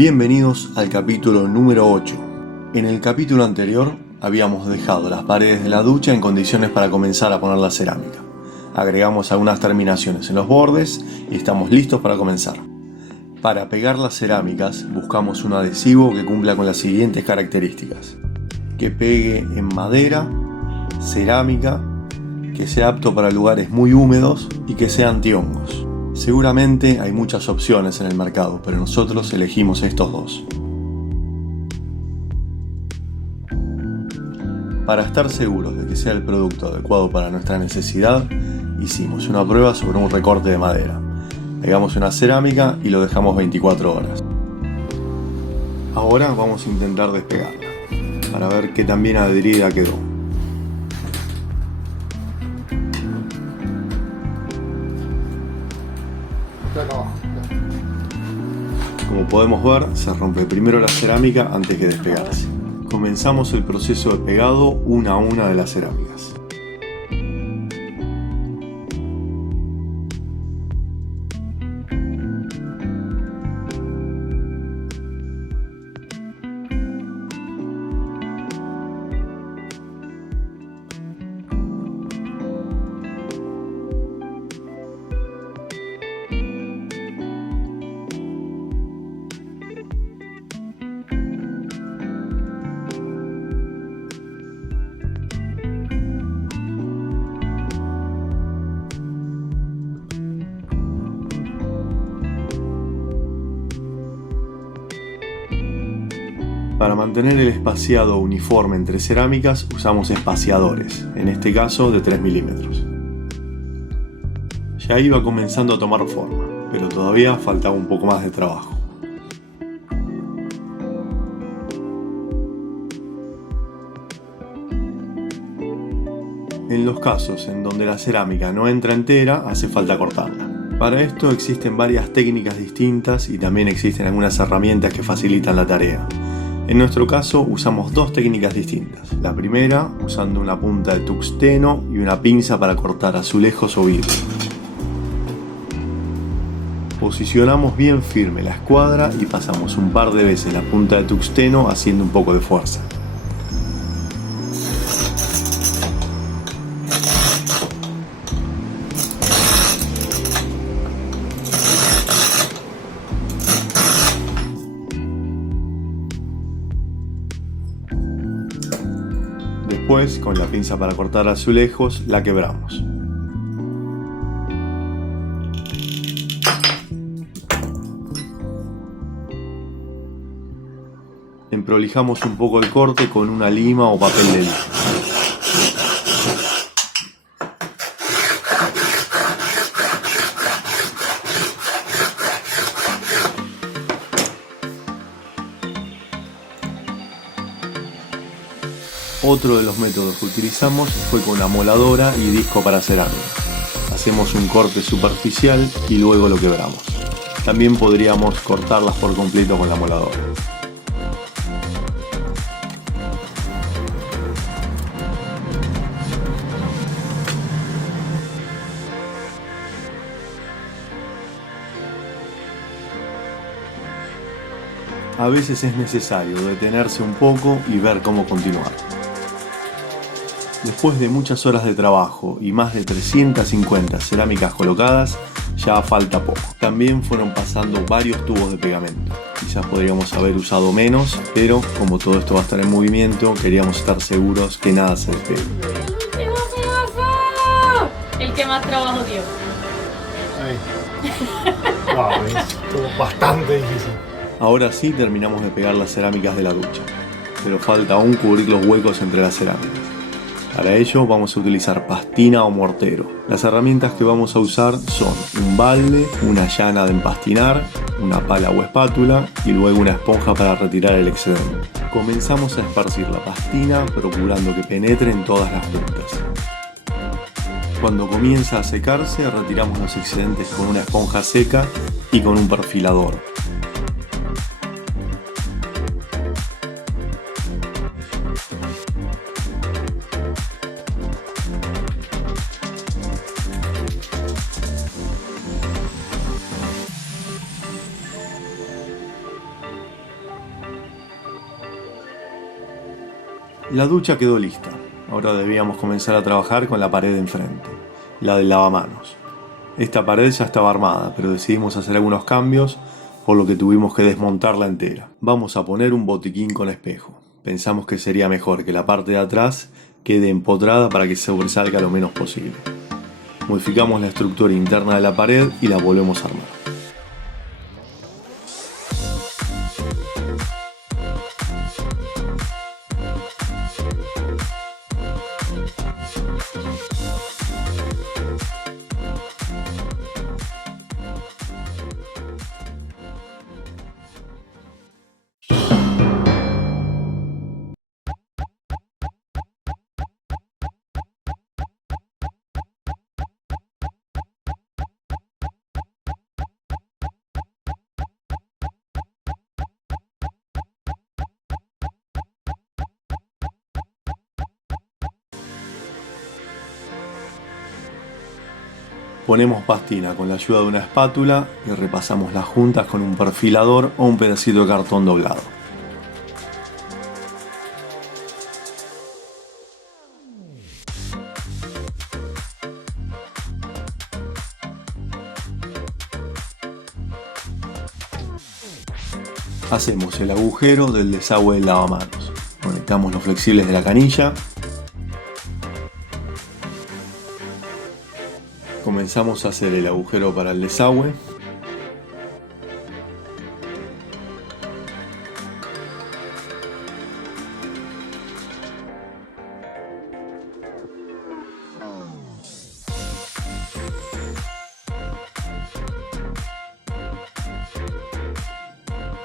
Bienvenidos al capítulo número 8. En el capítulo anterior habíamos dejado las paredes de la ducha en condiciones para comenzar a poner la cerámica. Agregamos algunas terminaciones en los bordes y estamos listos para comenzar. Para pegar las cerámicas buscamos un adhesivo que cumpla con las siguientes características: que pegue en madera, cerámica, que sea apto para lugares muy húmedos y que sea antihongos. Seguramente hay muchas opciones en el mercado, pero nosotros elegimos estos dos. Para estar seguros de que sea el producto adecuado para nuestra necesidad, hicimos una prueba sobre un recorte de madera. Pegamos una cerámica y lo dejamos 24 horas. Ahora vamos a intentar despegarla, para ver qué tan bien adherida quedó. Como podemos ver, se rompe primero la cerámica antes que despegarse. Comenzamos el proceso de pegado una a una de las cerámicas. Para mantener el espaciado uniforme entre cerámicas usamos espaciadores, en este caso de 3 milímetros. Ya iba comenzando a tomar forma, pero todavía faltaba un poco más de trabajo. En los casos en donde la cerámica no entra entera, hace falta cortarla. Para esto existen varias técnicas distintas y también existen algunas herramientas que facilitan la tarea. En nuestro caso usamos dos técnicas distintas. La primera usando una punta de tuxteno y una pinza para cortar azulejos o vidrio. Posicionamos bien firme la escuadra y pasamos un par de veces la punta de tuxteno haciendo un poco de fuerza. Después, con la pinza para cortar azulejos, la quebramos. Emprolijamos un poco el corte con una lima o papel de lija. Otro de los métodos que utilizamos fue con la moladora y disco para cerámica. Hacemos un corte superficial y luego lo quebramos. También podríamos cortarlas por completo con la moladora. A veces es necesario detenerse un poco y ver cómo continuar. Después de muchas horas de trabajo y más de 350 cerámicas colocadas, ya falta poco. También fueron pasando varios tubos de pegamento. Quizás podríamos haber usado menos, pero como todo esto va a estar en movimiento, queríamos estar seguros que nada se despegue. El que más trabajo dio. Wow, es bastante difícil. Ahora sí terminamos de pegar las cerámicas de la ducha, pero falta aún cubrir los huecos entre las cerámicas. Para ello vamos a utilizar pastina o mortero. Las herramientas que vamos a usar son un balde, una llana de empastinar, una pala o espátula y luego una esponja para retirar el excedente. Comenzamos a esparcir la pastina procurando que penetre en todas las puntas. Cuando comienza a secarse, retiramos los excedentes con una esponja seca y con un perfilador. La ducha quedó lista. Ahora debíamos comenzar a trabajar con la pared de enfrente, la del lavamanos. Esta pared ya estaba armada, pero decidimos hacer algunos cambios, por lo que tuvimos que desmontarla entera. Vamos a poner un botiquín con espejo. Pensamos que sería mejor que la parte de atrás quede empotrada para que sobresalga lo menos posible. Modificamos la estructura interna de la pared y la volvemos a armar. Ponemos pastina con la ayuda de una espátula y repasamos las juntas con un perfilador o un pedacito de cartón doblado. Hacemos el agujero del desagüe del lavamanos. Conectamos los flexibles de la canilla. Comenzamos a hacer el agujero para el desagüe.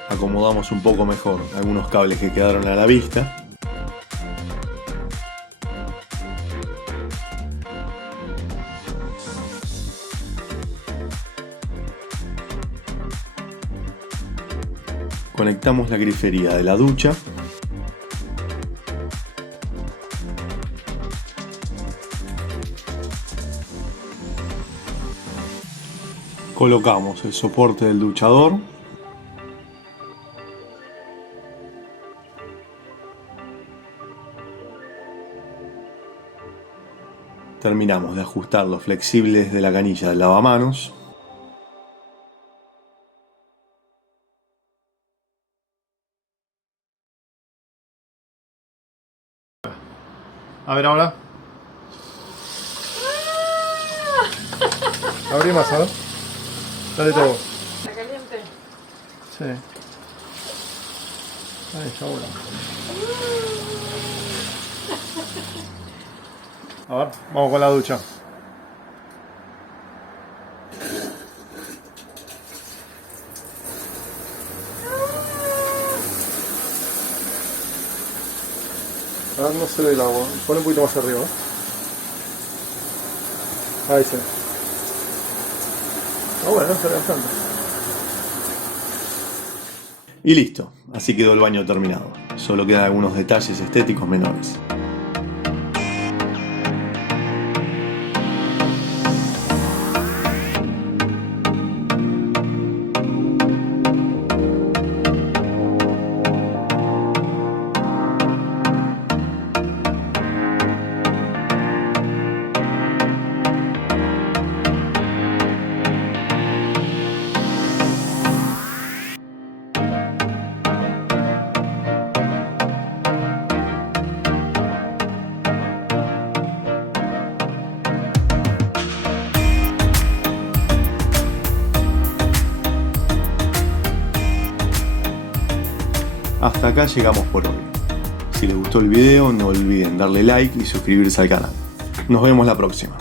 Acomodamos un poco mejor algunos cables que quedaron a la vista. Conectamos la grifería de la ducha. Colocamos el soporte del duchador. Terminamos de ajustar los flexibles de la canilla del lavamanos. A ver ahora. Abrí más, a ver. Dale todo. ¿Está caliente? Sí. Ahí está ahora. A ver, vamos con la ducha. A ver, no se ve el agua. Pon un poquito más arriba. Ahí sí. Ah, bueno, está bastante. Y listo, así quedó el baño terminado. Solo quedan algunos detalles estéticos menores. Hasta acá llegamos por hoy. Si les gustó el video no olviden darle like y suscribirse al canal. Nos vemos la próxima.